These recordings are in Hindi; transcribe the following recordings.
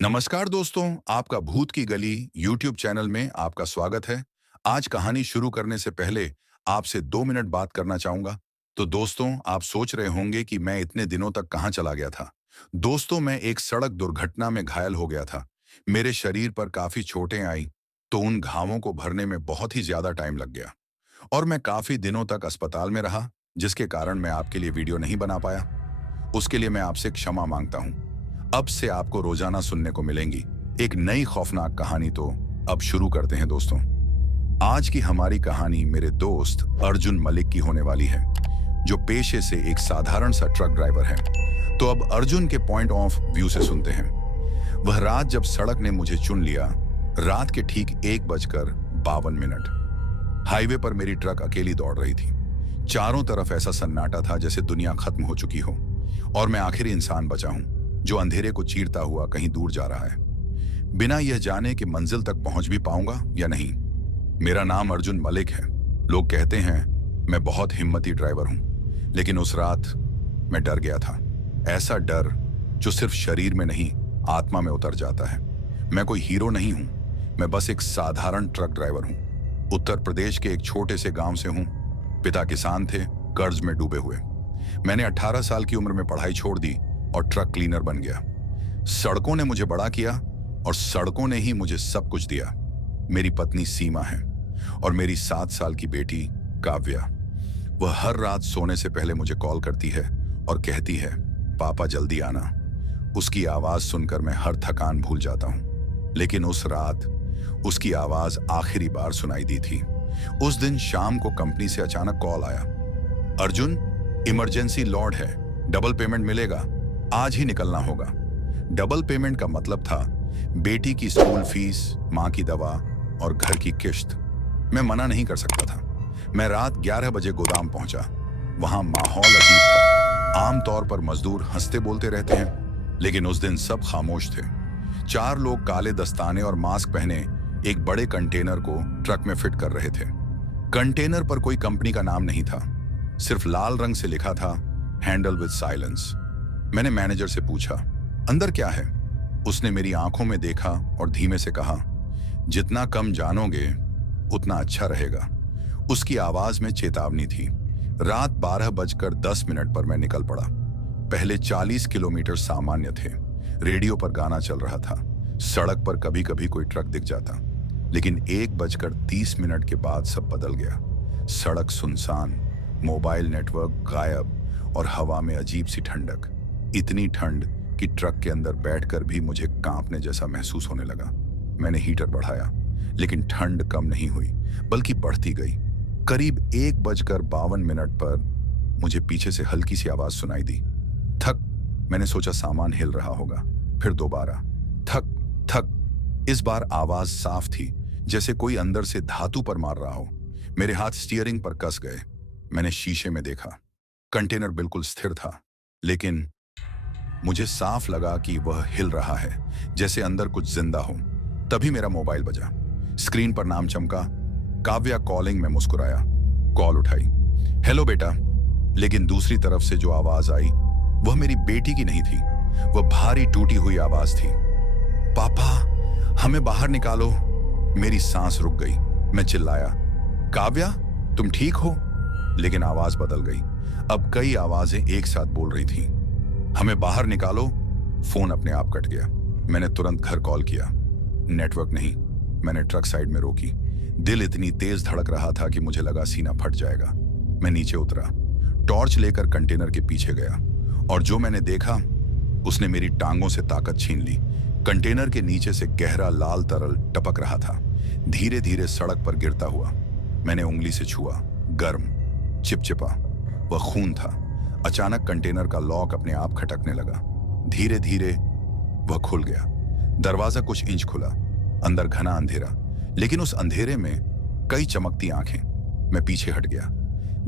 नमस्कार दोस्तों, आपका भूत की गली यूट्यूब चैनल में आपका स्वागत है। आज कहानी शुरू करने से पहले आपसे 2 मिनट बात करना चाहूंगा। तो दोस्तों, आप सोच रहे होंगे कि मैं इतने दिनों तक कहां चला गया था। दोस्तों, मैं एक सड़क दुर्घटना में घायल हो गया था। मेरे शरीर पर काफी चोटें आई, तो उन घावों को भरने में बहुत ही ज्यादा टाइम लग गया और मैं काफी दिनों तक अस्पताल में रहा, जिसके कारण मैं आपके लिए वीडियो नहीं बना पाया। उसके लिए मैं आपसे क्षमा मांगता हूं। अब से आपको रोजाना सुनने को मिलेंगी एक नई खौफनाक कहानी। तो अब शुरू करते हैं दोस्तों। आज की हमारी कहानी मेरे दोस्त अर्जुन मलिक की होने वाली है, जो पेशे से एक साधारण सा ट्रक ड्राइवर है। तो अब अर्जुन के पॉइंट ऑफ व्यू से सुनते हैं। वह रात जब सड़क ने मुझे चुन लिया, रात के ठीक 1:52। हाईवे पर मेरी ट्रक अकेली दौड़ रही थी। चारों तरफ ऐसा सन्नाटा था जैसे दुनिया खत्म हो चुकी हो और मैं आखिरी इंसान बचा हूं, जो अंधेरे को चीरता हुआ कहीं दूर जा रहा है, बिना यह जाने कि मंजिल तक पहुंच भी पाऊंगा या नहीं। मेरा नाम अर्जुन मलिक है। लोग कहते हैं मैं बहुत हिम्मती ड्राइवर हूं, लेकिन उस रात मैं डर गया था। ऐसा डर जो सिर्फ शरीर में नहीं, आत्मा में उतर जाता है। मैं कोई हीरो नहीं हूं, मैं बस एक साधारण ट्रक ड्राइवर हूं। उत्तर प्रदेश के एक छोटे से गांव से हूं। पिता किसान थे, कर्ज में डूबे हुए। मैंने 18 साल की उम्र में पढ़ाई छोड़ दी और ट्रक क्लीनर बन गया। सड़कों ने मुझे बड़ा किया और सड़कों ने ही मुझे सब कुछ दिया। मेरी पत्नी सीमा है और मेरी 7 साल की बेटी काव्या। वह हर रात सोने से पहले मुझे कॉल करती है और कहती है, पापा जल्दी आना। उसकी आवाज सुनकर मैं हर थकान भूल जाता हूं। लेकिन उस रात उसकी आवाज आखिरी बार सुनाई दी थी। उस दिन शाम को कंपनी से अचानक कॉल आया, अर्जुन, इमरजेंसी लॉर्ड है, डबल पेमेंट मिलेगा, आज ही निकलना होगा। डबल पेमेंट का मतलब था बेटी की स्कूल फीस, मां की दवा और घर की किश्त। मैं मना नहीं कर सकता था। मैं रात 11 बजे गोदाम पहुंचा। वहां माहौल अजीब था। आमतौर पर मजदूर हंसते बोलते रहते हैं, लेकिन उस दिन सब खामोश थे। 4 लोग काले दस्ताने और मास्क पहने एक बड़े कंटेनर को ट्रक में फिट कर रहे थे। कंटेनर पर कोई कंपनी का नाम नहीं था, सिर्फ लाल रंग से लिखा था, हैंडल विद साइलेंस। मैंने मैनेजर से पूछा, अंदर क्या है? उसने मेरी आंखों में देखा और धीमे से कहा, जितना कम जानोगे उतना अच्छा रहेगा। उसकी आवाज में चेतावनी थी। रात 12:10 पर मैं निकल पड़ा। पहले 40 किलोमीटर सामान्य थे। रेडियो पर गाना चल रहा था। सड़क पर कभी कभी कोई ट्रक दिख जाता, लेकिन 1:30 के बाद सब बदल गया। सड़क सुनसान, मोबाइल नेटवर्क गायब और हवा में अजीब सी ठंडक। इतनी ठंड कि ट्रक के अंदर बैठकर भी मुझे कांपने जैसा महसूस होने लगा। मैंने हीटर बढ़ाया, लेकिन ठंड कम नहीं हुई, बल्कि बढ़ती गई। करीब 1:52 पर मुझे पीछे से हल्की सी आवाज सुनाई दी, थक। मैंने सोचा सामान हिल रहा होगा। फिर दोबारा थक थक। इस बार आवाज साफ थी, जैसे कोई अंदर से धातु पर मार रहा हो। मेरे हाथ स्टीयरिंग पर कस गए। मैंने शीशे में देखा। कंटेनर बिल्कुल स्थिर था, लेकिन मुझे साफ लगा कि वह हिल रहा है, जैसे अंदर कुछ जिंदा हो। तभी मेरा मोबाइल बजा। स्क्रीन पर नाम चमका, काव्या कॉलिंग। में मुस्कुराया, कॉल उठाई, हेलो बेटा। लेकिन दूसरी तरफ से जो आवाज आई वह मेरी बेटी की नहीं थी। वह भारी टूटी हुई आवाज थी, पापा हमें बाहर निकालो। मेरी सांस रुक गई। मैं चिल्लाया, काव्या तुम ठीक हो? लेकिन आवाज बदल गई। अब कई आवाजें एक साथ बोल रही थी, हमें बाहर निकालो। फोन अपने आप कट गया। मैंने तुरंत घर कॉल किया, नेटवर्क नहीं। मैंने ट्रक साइड में रोकी। दिल इतनी तेज धड़क रहा था कि मुझे लगा सीना फट जाएगा। मैं नीचे उतरा, टॉर्च लेकर कंटेनर के पीछे गया, और जो मैंने देखा उसने मेरी टांगों से ताकत छीन ली। कंटेनर के नीचे से गहरा लाल तरल टपक रहा था, धीरे धीरे सड़क पर गिरता हुआ। मैंने उंगली से छुआ, गर्म, चिपचिपा, वह खून था। अचानक कंटेनर का लॉक अपने आप खटकने लगा। धीरे धीरे वह खुल गया। दरवाजा कुछ इंच खुला। अंदर घना अंधेरा, लेकिन उस अंधेरे में कई चमकती आंखें। मैं पीछे हट गया।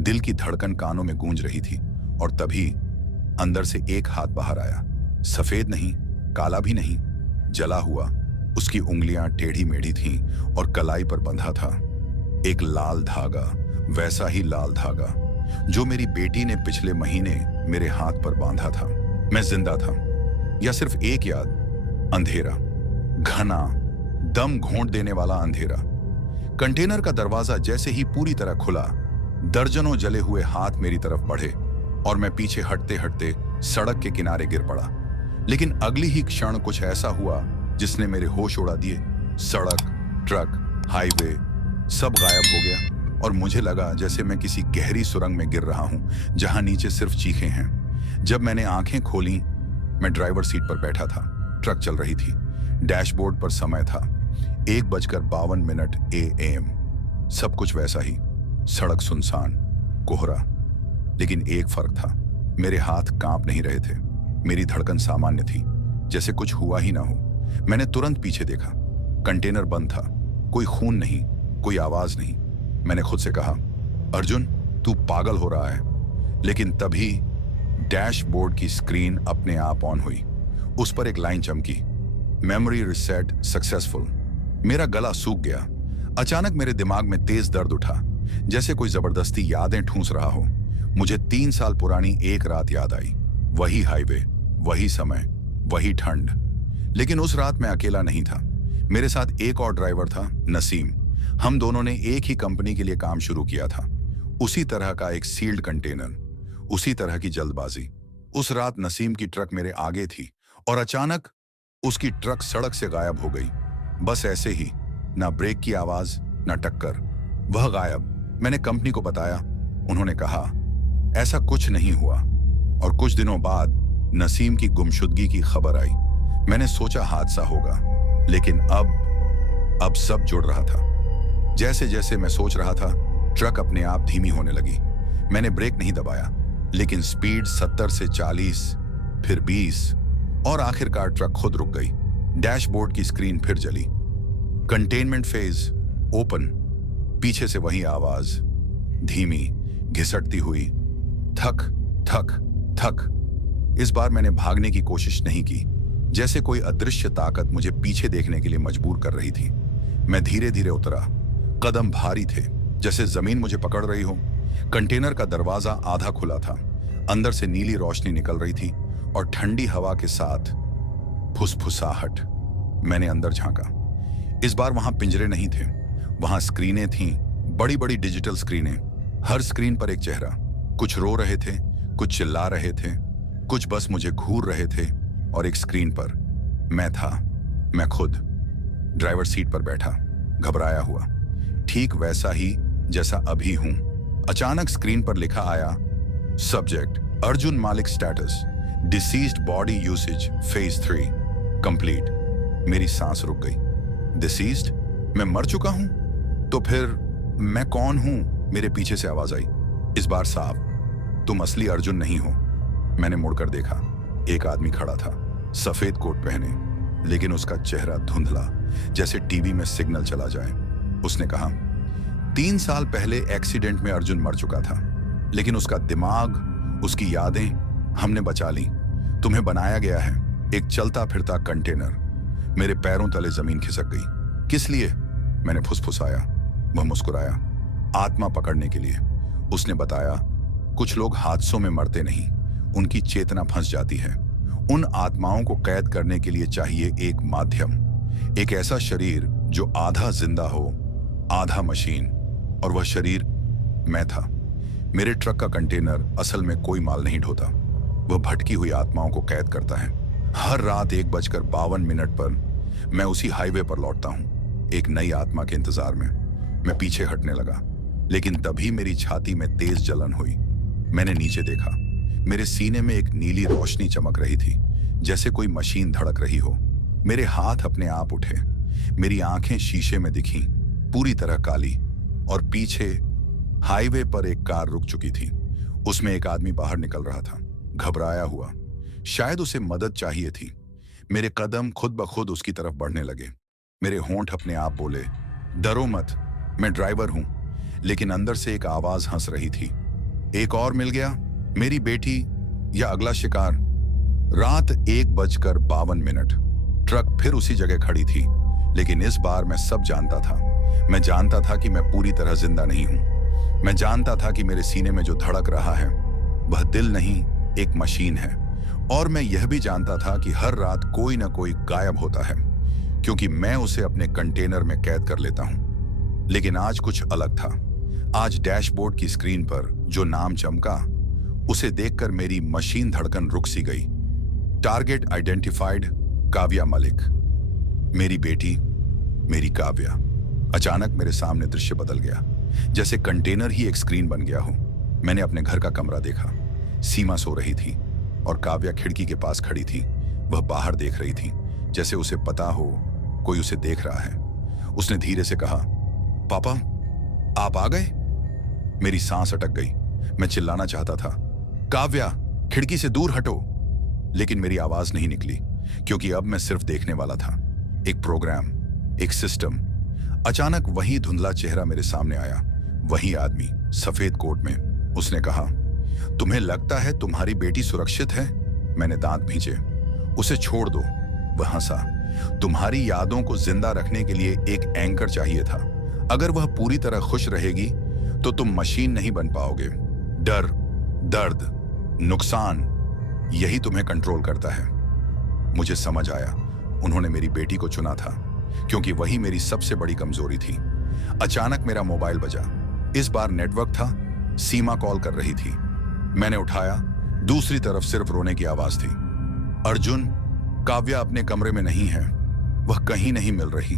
दिल की धड़कन कानों में गूंज रही थी, और तभी अंदर से एक हाथ बाहर आया। सफेद नहीं, काला भी नहीं, जला हुआ। उसकी उंगलियां टेढ़ी मेढ़ी थीं और कलाई पर बंधा था एक लाल धागा, वैसा ही लाल धागा जो मेरी बेटी ने पिछले महीने मेरे हाथ पर बांधा था। मैं जिंदा था, या सिर्फ एक याद, अंधेरा, घना, दम घोंट देने वाला अंधेरा। कंटेनर का दरवाजा जैसे ही पूरी तरह खुला, दर्जनों जले हुए हाथ मेरी तरफ बढ़े और मैं पीछे हटते हटते सड़क के किनारे गिर पड़ा। लेकिन अगली ही क्षण कुछ ऐसा हुआ जिसने मेरे होश उड़ा दिए। सड़क, ट्रक, हाईवे सब गायब हो गया और मुझे लगा जैसे मैं किसी गहरी सुरंग में गिर रहा हूं जहां नीचे सिर्फ चीखें हैं। जब मैंने आंखें खोली, मैं ड्राइवर सीट पर बैठा था। ट्रक चल रही थी। डैशबोर्ड पर समय था 1:52 AM। सब कुछ वैसा ही, सड़क सुनसान, कोहरा। लेकिन एक फर्क था, मेरे हाथ कांप नहीं रहे थे। मेरी धड़कन सामान्य थी, जैसे कुछ हुआ ही ना हो। मैंने तुरंत पीछे देखा। कंटेनर बंद था, कोई खून नहीं, कोई आवाज नहीं। मैंने खुद से कहा, अर्जुन तू पागल हो रहा है। लेकिन तभी डैशबोर्ड की स्क्रीन अपने आप ऑन हुई। उस पर एक लाइन चमकी, मेमोरी रिसेट सक्सेसफुल। मेरा गला सूख गया। अचानक मेरे दिमाग में तेज दर्द उठा, जैसे कोई जबरदस्ती यादें ठूंस रहा हो। मुझे 3 साल पुरानी एक रात याद आई। वही हाईवे, वही समय, वही ठंड। लेकिन उस रात मैं अकेला नहीं था। मेरे साथ एक और ड्राइवर था, नसीम। हम दोनों ने एक ही कंपनी के लिए काम शुरू किया था। उसी तरह का एक सील्ड कंटेनर, उसी तरह की जल्दबाजी। उस रात नसीम की ट्रक मेरे आगे थी और अचानक उसकी ट्रक सड़क से गायब हो गई। बस ऐसे ही, ना ब्रेक की आवाज, ना टक्कर, वह गायब। मैंने कंपनी को बताया। उन्होंने कहा ऐसा कुछ नहीं हुआ। और कुछ दिनों बाद नसीम की गुमशुदगी की खबर आई। मैंने सोचा हादसा होगा, लेकिन अब सब जुड़ रहा था। जैसे जैसे मैं सोच रहा था, ट्रक अपने आप धीमी होने लगी। मैंने ब्रेक नहीं दबाया, लेकिन स्पीड 70 से 40, फिर 20 और आखिरकार ट्रक खुद रुक गई। डैशबोर्ड की स्क्रीन फिर जली। Containment phase open. पीछे से वही आवाज, धीमी, घिसटती हुई, थक थक थक। इस बार मैंने भागने की कोशिश नहीं की, जैसे कोई अदृश्य ताकत मुझे पीछे देखने के लिए मजबूर कर रही थी। मैं धीरे धीरे उतरा। कदम भारी थे, जैसे जमीन मुझे पकड़ रही हो। कंटेनर का दरवाजा आधा खुला था। अंदर से नीली रोशनी निकल रही थी और ठंडी हवा के साथ फुसफुसाहट। मैंने अंदर झांका। इस बार वहां पिंजरे नहीं थे, वहां स्क्रीनें थीं, बड़ी बड़ी डिजिटल स्क्रीनें। हर स्क्रीन पर एक चेहरा। कुछ रो रहे थे, कुछ चिल्ला रहे थे, कुछ बस मुझे घूर रहे थे। और एक स्क्रीन पर मैं था, मैं खुद, ड्राइवर सीट पर बैठा, घबराया हुआ, ठीक वैसा ही जैसा अभी हूं। अचानक स्क्रीन पर लिखा आया, सब्जेक्ट अर्जुन मालिक, status deceased, body usage phase 3 complete. मेरी सांस रुक गई। डिसीज्ड? मैं मर चुका हूं? तो फिर मैं कौन हूं? मेरे पीछे से आवाज आई, इस बार साफ, तुम असली अर्जुन नहीं हो। मैंने मुड़कर देखा। एक आदमी खड़ा था, सफेद कोट पहने, लेकिन उसका चेहरा धुंधला, जैसे टीवी में सिग्नल चला जाए। उसने कहा, 3 साल पहले एक्सीडेंट में अर्जुन मर चुका था, लेकिन उसका दिमाग, उसकी यादें हमने बचा ली। तुम्हें बनाया गया है एक चलता फिरता कंटेनर। मेरे पैरों तले जमीन खिसक गई। किस लिए? मैंने फुसफुसाया। वह मुस्कुराया। आत्मा पकड़ने के लिए। उसने बताया, कुछ लोग हादसों में मरते नहीं, उनकी चेतना फंस जाती है। उन आत्माओं को कैद करने के लिए चाहिए एक माध्यम, एक ऐसा शरीर जो आधा जिंदा हो, आधा मशीन। और वह शरीर मैं था। मेरे ट्रक का कंटेनर असल में कोई माल नहीं ढोता, वह भटकी हुई आत्माओं को कैद करता है। हर रात 1:52 पर मैं उसी हाईवे पर लौटता हूं, एक नई आत्मा के इंतजार में। मैं पीछे हटने लगा, लेकिन तभी मेरी छाती में तेज जलन हुई। मैंने नीचे देखा। मेरे सीने में एक नीली रोशनी चमक रही थी, जैसे कोई मशीन धड़क रही हो। मेरे हाथ अपने आप उठे। मेरी आंखें शीशे में दिखीं, पूरी तरह काली। और पीछे हाईवे पर एक कार रुक चुकी थी। उसमें एक आदमी बाहर निकल रहा था, घबराया हुआ। शायद उसे मदद चाहिए थी। मेरे कदम खुद ब खुद उसकी तरफ बढ़ने लगे। मेरे होंठ अपने आप बोले, डरो मत, मैं ड्राइवर हूं। लेकिन अंदर से एक आवाज हंस रही थी, एक और मिल गया, मेरी बेटी या अगला शिकार। रात 1:52। ट्रक फिर उसी जगह खड़ी थी, लेकिन इस बार मैं सब जानता था। मैं जानता था कि मैं पूरी तरह जिंदा नहीं हूं। मैं जानता था कि मेरे सीने में जो धड़क रहा है वह दिल नहीं, एक मशीन है। और मैं यह भी जानता था कि हर रात कोई ना कोई गायब होता है, क्योंकि मैं उसे अपने कंटेनर में कैद कर लेता हूं। लेकिन आज कुछ अलग था। आज डैशबोर्ड की स्क्रीन पर जो नाम चमका, उसे देखकर मेरी मशीन धड़कन रुक सी गई। Target identified, Kavya Malik. मेरी बेटी, मेरी काव्या। अचानक मेरे सामने दृश्य बदल गया, जैसे कंटेनर ही एक स्क्रीन बन गया हो। मैंने अपने घर का कमरा देखा। सीमा सो रही थी और काव्या खिड़की के पास खड़ी थी। वह बाहर देख रही थी, जैसे उसे पता हो कोई उसे देख रहा है। उसने धीरे से कहा, पापा, आप आ गए? मेरी सांस अटक गई। मैं चिल्लाना चाहता था, काव्या, खिड़की से दूर हटो। लेकिन मेरी आवाज नहीं निकली, क्योंकि अब मैं सिर्फ देखने वाला था। एक प्रोग्राम, एक सिस्टम। अचानक वही धुंधला चेहरा मेरे सामने आया, वही आदमी सफेद कोट में। उसने कहा, तुम्हें लगता है तुम्हारी बेटी सुरक्षित है? मैंने दांत भींचे। उसे छोड़ दो। वह हंसा। तुम्हारी यादों को जिंदा रखने के लिए एक एंकर चाहिए था। अगर वह पूरी तरह खुश रहेगी तो तुम मशीन नहीं बन पाओगे। डर, दर्द, नुकसान, यही तुम्हें कंट्रोल करता है। मुझे समझ आया, उन्होंने मेरी बेटी को चुना था, क्योंकि वही मेरी सबसे बड़ी कमजोरी थी। अचानक मेरा मोबाइल बजा। इस बार नेटवर्क था। सीमा कॉल कर रही थी। मैंने उठाया। दूसरी तरफ सिर्फ रोने की आवाज थी। अर्जुन, काव्या अपने कमरे में नहीं है। वह कहीं नहीं मिल रही।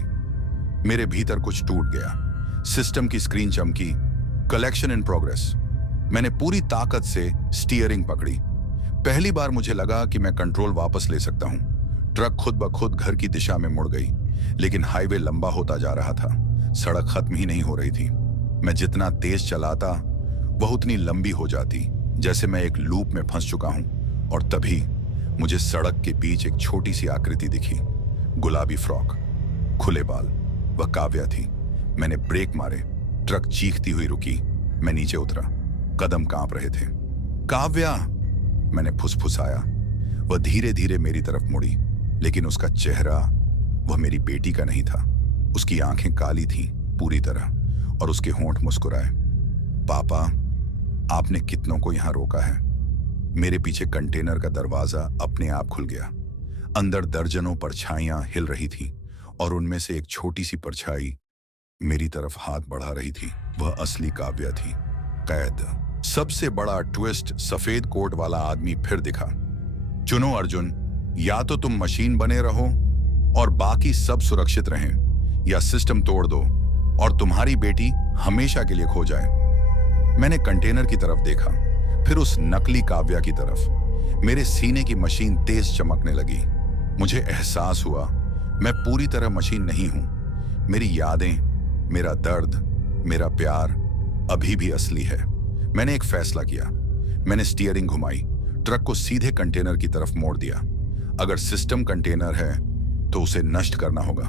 मेरे भीतर कुछ टूट गया। सिस्टम की स्क्रीन चमकी, कलेक्शन इन प्रोग्रेस। मैंने पूरी ताकत से स्टीयरिंग पकड़ी। पहली बार मुझे लगा कि मैं कंट्रोल वापस ले सकता हूं। ट्रक खुद ब खुद घर की दिशा में मुड़ गई, लेकिन हाईवे लंबा होता जा रहा था। सड़क खत्म ही नहीं हो रही थी। मैं जितना तेज चलाता, वह उतनी लंबी हो जाती, जैसे मैं एक लूप में फंस चुका हूं। और तभी मुझे सड़क के बीच एक छोटी सी आकृति दिखी। गुलाबी फ्रॉक, खुले बाल। वह काव्या थी। मैंने ब्रेक मारे। ट्रक चीखती हुई रुकी। मैं नीचे उतरा। कदम कांप रहे थे। काव्या, मैंने फुसफुसाया। वह धीरे धीरे मेरी तरफ मुड़ी, लेकिन उसका चेहरा वह मेरी बेटी का नहीं था। उसकी आंखें काली थीं पूरी तरह, और उसके होंठ मुस्कुराए। पापा, आपने कितनों को यहां रोका है? मेरे पीछे कंटेनर का दरवाजा अपने आप खुल गया। अंदर दर्जनों परछाइयां हिल रही थीं, और उनमें से एक छोटी सी परछाई मेरी तरफ हाथ बढ़ा रही थी। वह असली काव्या थी, कैद। सबसे बड़ा ट्विस्ट, सफेद कोट वाला आदमी फिर दिखा। चुनो अर्जुन, या तो तुम मशीन बने रहो और बाकी सब सुरक्षित रहें, या सिस्टम तोड़ दो और तुम्हारी बेटी हमेशा के लिए खो जाए। मैंने कंटेनर की तरफ देखा, फिर उस नकली काव्या की तरफ। मेरे सीने की मशीन तेज चमकने लगी। मुझे एहसास हुआ मैं पूरी तरह मशीन नहीं हूं। मेरी यादें, मेरा दर्द, मेरा प्यार अभी भी असली है। मैंने एक फैसला किया। मैंने स्टीयरिंग घुमाई, ट्रक को सीधे कंटेनर की तरफ मोड़ दिया। अगर सिस्टम कंटेनर है तो उसे नष्ट करना होगा।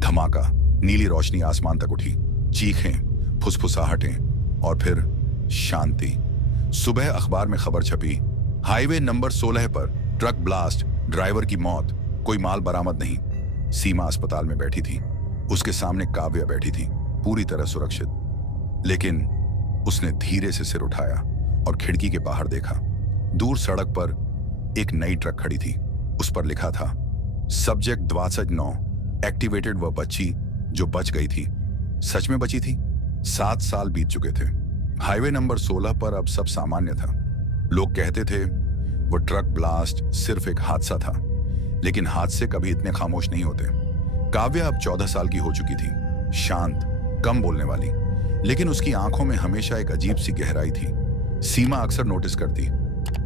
धमाका, नीली रोशनी आसमान तक उठी। चीखें, फुसफुसाहटें, और फिर शांति। सुबह अखबार में खबर छपी, हाईवे नंबर 16 पर ट्रक ब्लास्ट, ड्राइवर की मौत, कोई माल बरामद नहीं। सीमा अस्पताल में बैठी थी। उसके सामने काव्या बैठी थी, पूरी तरह सुरक्षित। लेकिन उसने धीरे से सिर उठाया और खिड़की के बाहर देखा। दूर सड़क पर एक नई ट्रक खड़ी थी। उस पर लिखा था, सब्जेक्ट 62 एक्टिवेटेड। वह बच्ची जो बच गई थी, सच में बची थी। 7 साल बीत चुके थे। हाईवे नंबर 16 पर अब सब सामान्य था। लोग कहते थे वो ट्रक ब्लास्ट सिर्फ एक हादसा था, लेकिन हादसे कभी इतने खामोश नहीं होते। काव्या अब 14 साल की हो चुकी थी, शांत, कम बोलने वाली, लेकिन उसकी आंखों में हमेशा एक अजीब सी गहराई थी। सीमा अक्सर नोटिस करती,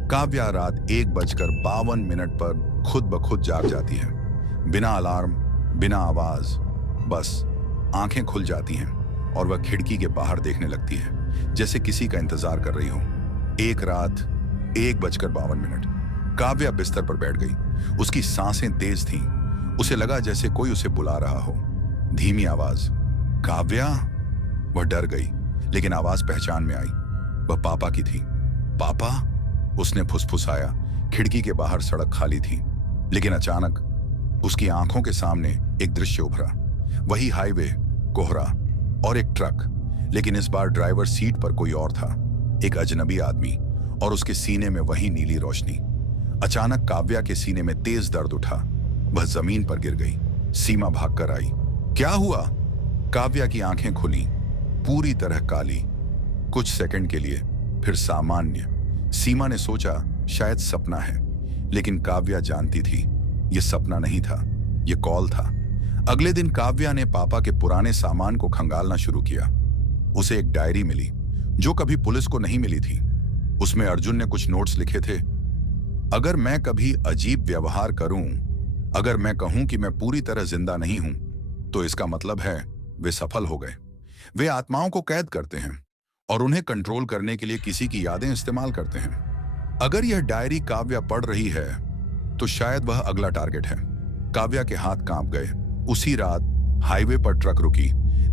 काव्या रात 1:52 पर खुद ब खुद जाग जाती है, बिना अलार्म, बिना आवाज, बस आंखें खुल जाती हैं और वह खिड़की के बाहर देखने लगती है, जैसे किसी का इंतजार कर रही हो। एक रात 1:52, काव्या बिस्तर पर बैठ गई। उसकी सांसें तेज थीं। उसे लगा जैसे कोई उसे बुला रहा हो। धीमी आवाज, काव्या। वह डर गई, लेकिन आवाज पहचान में आई। वह पापा की थी। पापा, उसने फुसफुसाया। खिड़की के बाहर सड़क खाली थी, लेकिन अचानक उसकी आंखों के सामने एक दृश्य उभरा। वही हाईवे, कोहरा और एक ट्रक, लेकिन इस बार ड्राइवर सीट पर कोई और था, एक अजनबी आदमी, और उसके सीने में वही नीली रोशनी। अचानक काव्या के सीने में तेज दर्द उठा। वह जमीन पर गिर गई। सीमा भागकर आई। क्या हुआ? काव्या की आंखें खुली, पूरी तरह काली। कुछ सेकंड के लिए फिर सामान्य। सीमा ने सोचा शायद सपना है, लेकिन काव्या जानती थी यह सपना नहीं था, यह कॉल था। अगले दिन काव्या ने पापा के पुराने सामान को खंगालना शुरू किया। उसे एक डायरी मिली जो कभी पुलिस को नहीं मिली थी। उसमें अर्जुन ने कुछ नोट्स लिखे थे। अगर मैं कभी अजीब व्यवहार करूं, अगर मैं कहूं कि मैं पूरी तरह जिंदा नहीं हूं, तो इसका मतलब है वे सफल हो गए। वे आत्माओं को कैद करते हैं और उन्हें कंट्रोल करने के लिए किसी की यादें इस्तेमाल करते हैं। अगर यह डायरी काव्या पढ़ रही है तो शायद वह अगला टारगेट है। काव्या के हाथ कांप गए। उसी रात हाईवे पर ट्रक रुकी।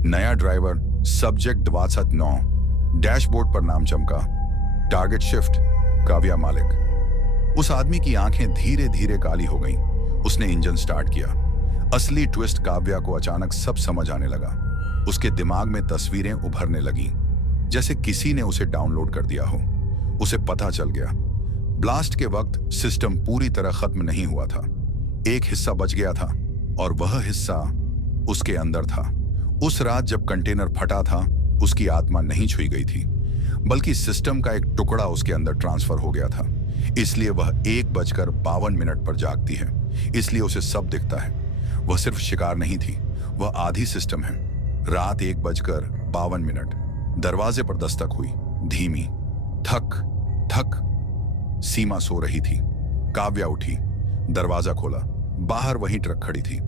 नया ड्राइवर, सब्जेक्ट 279, डैशबोर्ड पर नाम चमका। टारगेट शिफ्ट, काव्या मालिक। उस आदमी की आंखें धीरे धीरे काली हो गईं। उसने इंजन स्टार्ट किया। असली ट्विस्ट काव्या को अचानक सब समझ आने लगा। उसके दिमाग में तस्वीरें उभरने लगीं, जैसे किसी ने उसे डाउनलोड कर दिया हो। उसे पता चल गया, ब्लास्ट के वक्त सिस्टम पूरी तरह खत्म नहीं हुआ था। एक हिस्सा बच गया था और वह हिस्सा उसके अंदर था। उस रात जब कंटेनर फटा था, उसकी आत्मा नहीं छुई गई थी, बल्कि सिस्टम का एक टुकड़ा उसके अंदर ट्रांसफर हो गया था। इसलिए वह 1:52 पर जागती है। इसलिए उसे सब दिखता है। वह सिर्फ शिकार नहीं थी, वह आधी सिस्टम है। रात 1:52। दरवाजे पर दस्तक हुई, धीमी। थक थक। सीमा सो रही थी। काव्या उठी, दरवाजा खोला। बाहर वही ट्रक खड़ी थी।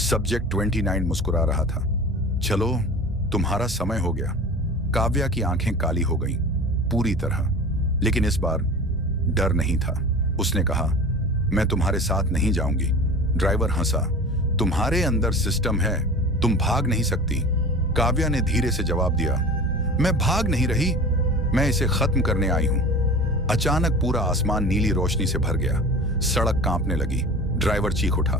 सब्जेक्ट 29 मुस्कुरा रहा था। चलो, तुम्हारा समय हो गया। काव्या की आंखें काली हो गईं, पूरी तरह। लेकिन इस बार डर नहीं था। उसने कहा, मैं तुम्हारे साथ नहीं जाऊंगी। ड्राइवर हंसा। तुम्हारे अंदर सिस्टम है, तुम भाग नहीं सकती। काव्या ने धीरे से जवाब दिया, मैं भाग नहीं रही, मैं इसे खत्म करने आई हूं। अचानक पूरा आसमान नीली रोशनी से भर गया। सड़क कांपने लगी। ड्राइवर चीख उठा।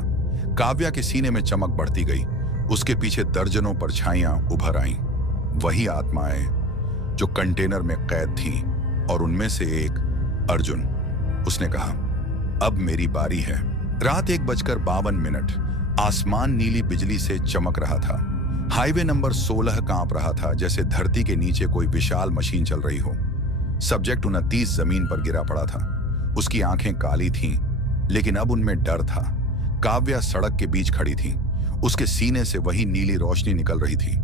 काव्या के सीने में चमक बढ़ती गई। उसके पीछे दर्जनों परछाइयां उभर आईं। वही आत्माएं जो कंटेनर में कैद थीं, और उनमें से एक अर्जुन। उसने कहा, अब मेरी बारी है। रात 1:52। आसमान नीली बिजली से चमक रहा था। हाईवे नंबर 16 कांप रहा था, जैसे धरती के नीचे कोई विशाल मशीन चल रही हो। सब्जेक्ट 29 जमीन पर गिरा पड़ा था। उसकी आंखें काली थीं, लेकिन अब उनमें डर था। काव्या सड़क के बीच खड़ी थी। उसके सीने से वही नीली रोशनी निकल रही थी,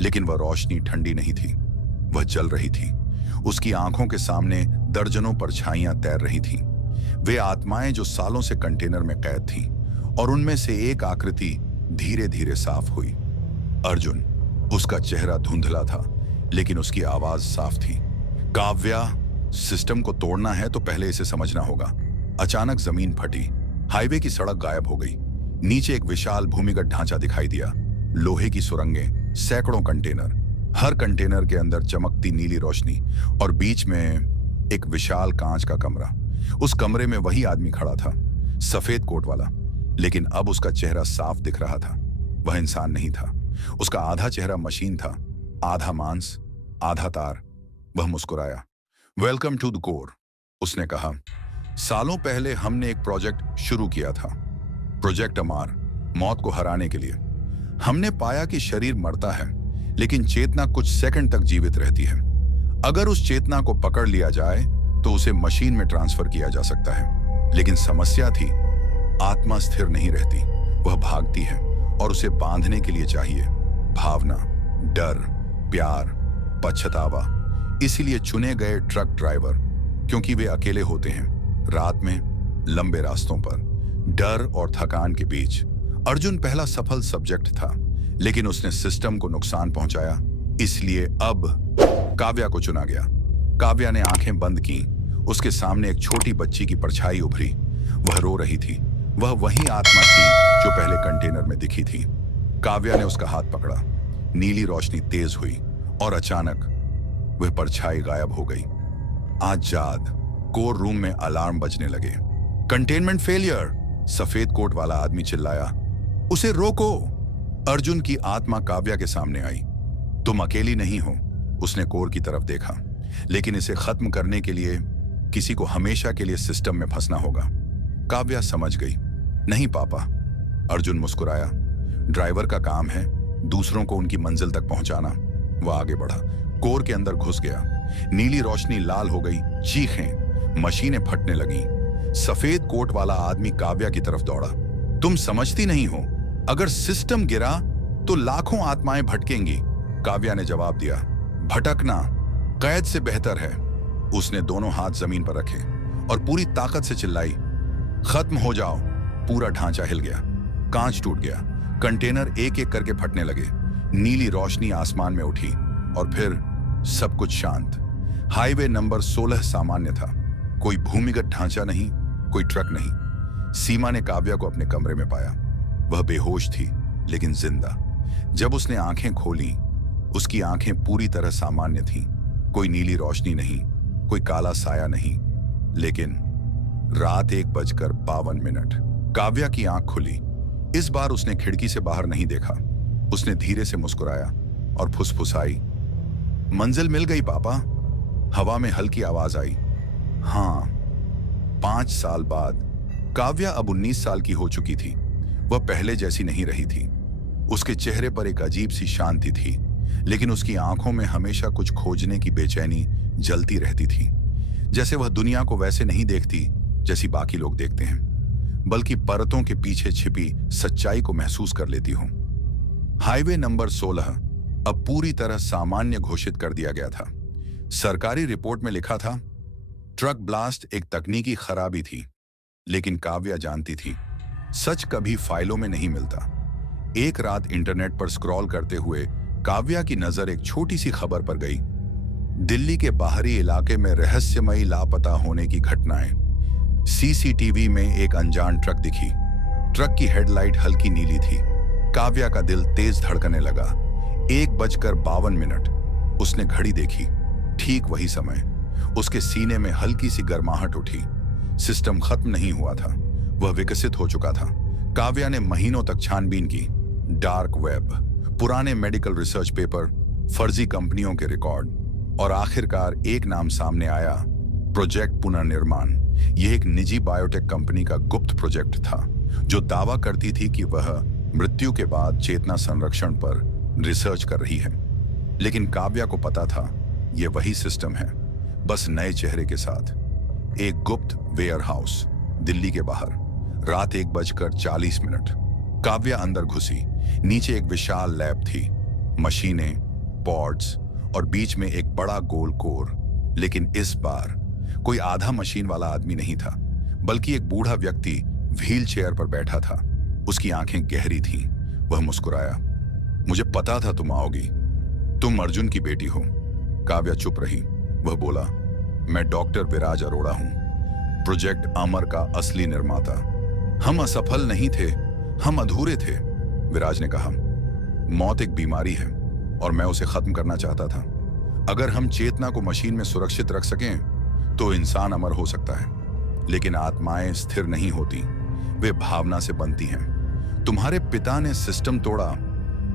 लेकिन वह रोशनी ठंडी नहीं थी, वह जल रही थी। उसकी आंखों के सामने दर्जनों परछाइयां तैर रही थीं। वे आत्माएं जो सालों से कंटेनर में कैद थीं, और उनमें से एक आकृति धीरे धीरे साफ हुई। अर्जुन। उसका चेहरा धुंधला था, लेकिन उसकी आवाज साफ थी। काव्या, सिस्टम को तोड़ना है तो पहले इसे समझना होगा। अचानक जमीन फटी। हाईवे की सड़क गायब हो गई। नीचे एक विशाल भूमिगत ढांचा दिखाई दिया। लोहे की सुरंगें, सैकड़ों कंटेनर, हर कंटेनर के अंदर चमकती नीली रोशनी, और बीच में एक विशाल कांच का कमरा। उस कमरे में वही आदमी खड़ा था, सफेद कोट वाला, लेकिन अब उसका चेहरा साफ दिख रहा था। वह इंसान नहीं था। उसका आधा चेहरा मशीन था, आधा मांस, आधा तार। वह मुस्कुराया। वेलकम टू द कोर, उसने कहा। सालों पहले हमने एक प्रोजेक्ट शुरू किया था, प्रोजेक्ट अमार, मौत को हराने के लिए। हमने पाया कि शरीर मरता है, लेकिन चेतना कुछ सेकंड तक जीवित रहती है। अगर उस चेतना को पकड़ लिया जाए तो उसे मशीन में ट्रांसफर किया जा सकता है। लेकिन समस्या थी, आत्मा स्थिर नहीं रहती, वह भागती है, और उसे बांधने के लिए चाहिए भावना, डर, प्यार, पछतावा। इसीलिए चुने गए ट्रक ड्राइवर, क्योंकि वे अकेले होते हैं रात में, लंबे रास्तों पर, डर और थकान के बीच। अर्जुन पहला सफल सब्जेक्ट था, लेकिन उसने सिस्टम को नुकसान पहुंचाया। इसलिए अब काव्या को चुना गया। काव्या ने आंखें बंद की। उसके सामने एक छोटी बच्ची की परछाई उभरी। वह रो रही थी। वह वही आत्मा थी जो पहले कंटेनर में दिखी थी। काव्या ने उसका हाथ पकड़ा। नीली रोशनी तेज हुई, और अचानक वह परछाई गायब हो गई। आजाद। कोर रूम में अलार्म बजने लगे। कंटेनमेंट फेलियर, सफेद कोट वाला आदमी चिल्लाया। उसे रोको। अर्जुन की आत्मा काव्या के सामने आई। तुम अकेली नहीं हो, उसने कोर की तरफ देखा, लेकिन इसे खत्म करने के लिए किसी को हमेशा के लिए सिस्टम में फंसना होगा। काव्या समझ गई। नहीं पापा। अर्जुन मुस्कुराया। ड्राइवर का काम है दूसरों को उनकी मंजिल तक पहुंचाना। वह आगे बढ़ा, कोर के अंदर घुस गया। नीली रोशनी लाल हो गई, चीखें, मशीनें फटने लगीं। सफेद कोट वाला आदमी काव्या की तरफ दौड़ा। तुम समझती नहीं हो, अगर सिस्टम गिरा तो लाखों आत्माएं भटकेंगी। काव्या ने जवाब दिया, भटकना कैद से बेहतर है। उसने दोनों हाथ जमीन पर रखे और पूरी ताकत से चिल्लाई, खत्म हो जाओ। पूरा ढांचा हिल गया, कांच टूट गया, कंटेनर एक एक करके फटने लगे। नीली रोशनी आसमान में उठी और फिर सब कुछ शांत। हाईवे नंबर 16 सामान्य था। कोई भूमिगत ढांचा नहीं, कोई ट्रक नहीं। सीमा ने काव्या को अपने कमरे में पाया। वह बेहोश थी लेकिन जिंदा। जब उसने आंखें खोली, उसकी आंखें पूरी तरह सामान्य थीं। कोई नीली रोशनी नहीं, कोई काला साया नहीं। लेकिन रात 1:52। काव्या की आंख खुली। इस बार उसने खिड़की से बाहर नहीं देखा। उसने धीरे से मुस्कुराया और फुसफुसाई, मंजिल मिल गई पापा। हवा में हल्की आवाज आई, हाँ। 5 साल बाद काव्या अब 19 साल की हो चुकी थी। वह पहले जैसी नहीं रही थी। उसके चेहरे पर एक अजीब सी शांति थी, लेकिन उसकी आंखों में हमेशा कुछ खोजने की बेचैनी जलती रहती थी। जैसे वह दुनिया को वैसे नहीं देखती जैसी बाकी लोग देखते हैं, बल्कि परतों के पीछे छिपी सच्चाई को महसूस कर लेती हूं। हाईवे नंबर 16 अब पूरी तरह सामान्य घोषित कर दिया गया था। सरकारी रिपोर्ट में लिखा था, ट्रक ब्लास्ट एक तकनीकी खराबी थी। लेकिन काव्या जानती थी, सच कभी फाइलों में नहीं मिलता। एक रात इंटरनेट पर स्क्रॉल करते हुए काव्या की नजर एक छोटी सी खबर पर गई। दिल्ली के बाहरी इलाके में रहस्यमयी लापता होने की घटनाएं। सीसीटीवी में एक अनजान ट्रक दिखी। ट्रक की हेडलाइट हल्की नीली थी। काव्या का दिल तेज धड़कने लगा। 1:52। उसने घड़ी देखी। ठीक वही समय। उसके सीने में हल्की सी गर्माहट उठी। सिस्टम खत्म नहीं हुआ था, वह विकसित हो चुका था। काव्या ने महीनों तक छानबीन की। डार्क वेब, पुराने मेडिकल रिसर्च पेपर, फर्जी कंपनियों के रिकॉर्ड, और आखिरकार एक नाम सामने आया, प्रोजेक्ट पुनर्निर्माण। यह एक निजी बायोटेक कंपनी का गुप्त प्रोजेक्ट था, जो दावा करती थी कि वह मृत्यु के बाद चेतना संरक्षण पर रिसर्च कर रही है। लेकिन काव्या को पता था, यह वही सिस्टम है, बस नए चेहरे के साथ। एक गुप्त वेयरहाउस, दिल्ली के बाहर। रात 1:40। काव्या अंदर घुसी। नीचे एक विशाल लैब थी, मशीनें, पॉड्स और बीच में एक बड़ा गोल कोर। लेकिन इस बार कोई आधा मशीन वाला आदमी नहीं था, बल्कि एक बूढ़ा व्यक्ति व्हील चेयर पर बैठा था। उसकी आंखें गहरी थीं। वह मुस्कुराया, मुझे पता था तुम आओगी। तुम अर्जुन की बेटी हो। काव्या चुप रही। वह बोला, मैं डॉक्टर विराज अरोड़ा हूं, प्रोजेक्ट अमर का असली निर्माता। हम असफल नहीं थे, हम अधूरे थे। विराज ने कहा, मौत एक बीमारी है और मैं उसे खत्म करना चाहता था। अगर हम चेतना को मशीन में सुरक्षित रख सकें तो इंसान अमर हो सकता है। लेकिन आत्माएं स्थिर नहीं होती, वे भावना से बनती हैं। तुम्हारे पिता ने सिस्टम तोड़ा,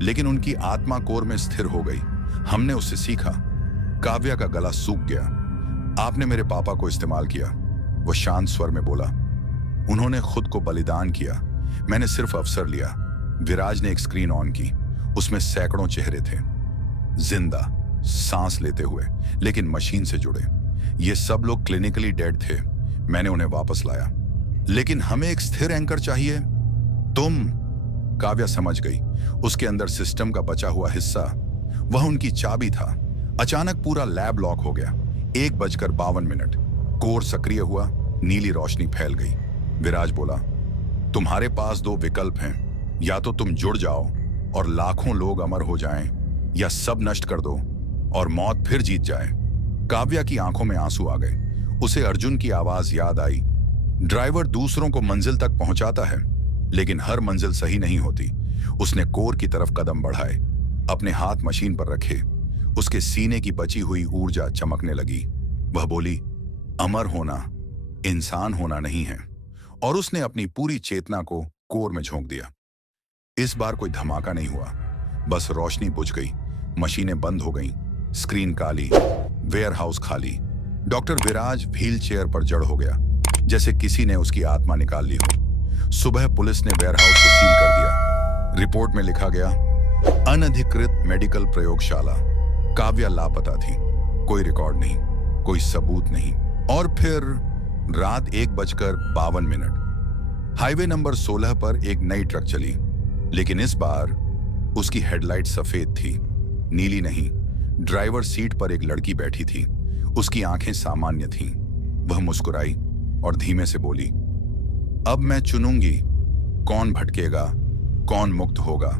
लेकिन उनकी आत्मा कोर में स्थिर हो गई। हमने उससे सीखा। काव्या का गला सूख गया। आपने मेरे पापा को इस्तेमाल किया, वह शांत स्वर में बोला। उन्होंने खुद को बलिदान किया, मैंने सिर्फ अवसर लिया। विराज ने एक स्क्रीन ऑन की। उसमें सैकड़ों चेहरे थे, जिंदा, सांस लेते हुए, लेकिन मशीन से जुड़े। ये सब लोग क्लिनिकली डेड थे। मैंने उन्हें वापस लाया। लेकिन हमें एक स्थिर एंकर चाहिए। तुम। काव्या समझ गई, उसके अंदर सिस्टम का बचा हुआ हिस्सा, वह उनकी चाबी था। अचानक पूरा लैब लॉक हो गया। 1:52। कोर सक्रिय हुआ, नीली रोशनी फैल गई। विराज बोला, तुम्हारे पास 2 विकल्प हैं, या तो तुम जुड़ जाओ और लाखों लोग अमर हो जाएं, या सब नष्ट कर दो और मौत फिर जीत जाए। काव्या की आंखों में आंसू आ गए। उसे अर्जुन की आवाज याद आई, ड्राइवर दूसरों को मंजिल तक पहुंचाता है, लेकिन हर मंजिल सही नहीं होती। उसने कोर की तरफ कदम बढ़ाए, अपने हाथ मशीन पर रखे। उसके सीने की बची हुई ऊर्जा चमकने लगी। वह बोली, अमर होना इंसान होना नहीं है। और उसने अपनी पूरी चेतना को कोर में झोंक दिया। इस बार कोई धमाका नहीं हुआ, बस रोशनी बुझ गई, मशीनें बंद हो गईं, स्क्रीन काली, वेयरहाउस खाली। डॉक्टर विराज व्हील चेयर पर जड़ हो गया, जैसे किसी ने उसकी आत्मा निकाल ली हो। सुबह पुलिस ने वेयरहाउस को सील कर दिया। रिपोर्ट में लिखा गया, अनधिकृत मेडिकल प्रयोगशाला। काव्या लापता थी, कोई रिकॉर्ड नहीं, कोई सबूत नहीं। और फिर रात 1:52 हाईवे नंबर 16 पर एक नई ट्रक चली, लेकिन इस बार उसकी हेडलाइट सफेद थी, नीली नहीं। ड्राइवर सीट पर एक लड़की बैठी थी, उसकी आंखें सामान्य थीं। वह मुस्कुराई और धीमे से बोली, अब मैं चुनूंगी कौन भटकेगा, कौन मुक्त होगा।